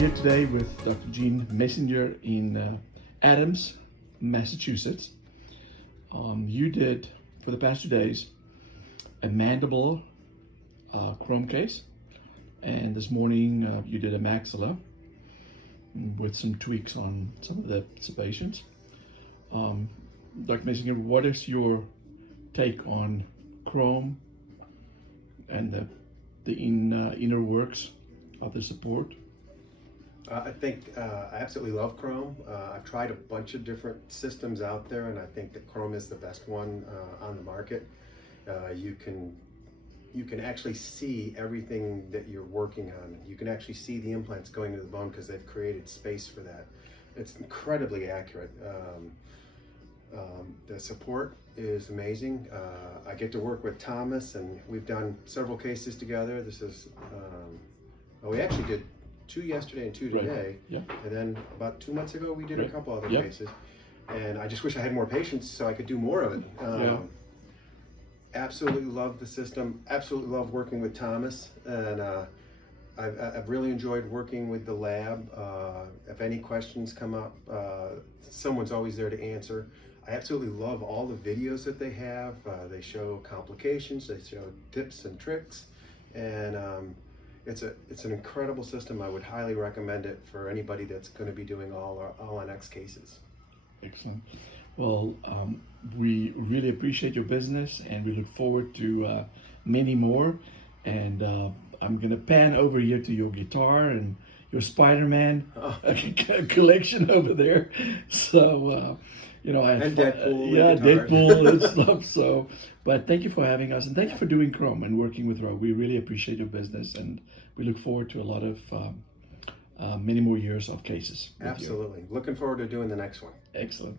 here today with Dr. Gene Messenger in Adams, Massachusetts. You did, for the past 2 days, a mandible CHROME case, and this morning you did a maxilla with some tweaks on some of the patients. Dr. Messenger, what is your take on CHROME and the inner works of the support? I think I absolutely love CHROME. I've tried a bunch of different systems out there, and I think that CHROME is the best one on the market. You can actually see everything that you're working on. You can actually see the implants going into the bone because they've created space for that. It's incredibly accurate. The support is amazing. I get to work with Thomas, and we've done several cases together. This is, we actually did 2 yesterday and 2 today. Right. Yeah. And then about 2 months ago, we did a couple other Yeah. cases. And I just wish I had more patients so I could do more of it. Absolutely love the system. Absolutely love working with Thomas. And I've really enjoyed working with the lab. If any questions come up, someone's always there to answer. I absolutely love all the videos that they have. They show complications, they show tips and tricks, and it's an incredible system. I would highly recommend it for anybody that's going to be doing all NX cases. Excellent. Well, we really appreciate your business, and we look forward to many more. And I'm going to pan over here to your guitar and your Spider-Man collection over there. So, I had and fun. Deadpool. Deadpool and stuff. So, but thank you for having us, and thank you for doing CHROME and working with Roe. We really appreciate your business, and we look forward to a lot of many more years of cases. Absolutely. Looking forward to doing the next one. Excellent.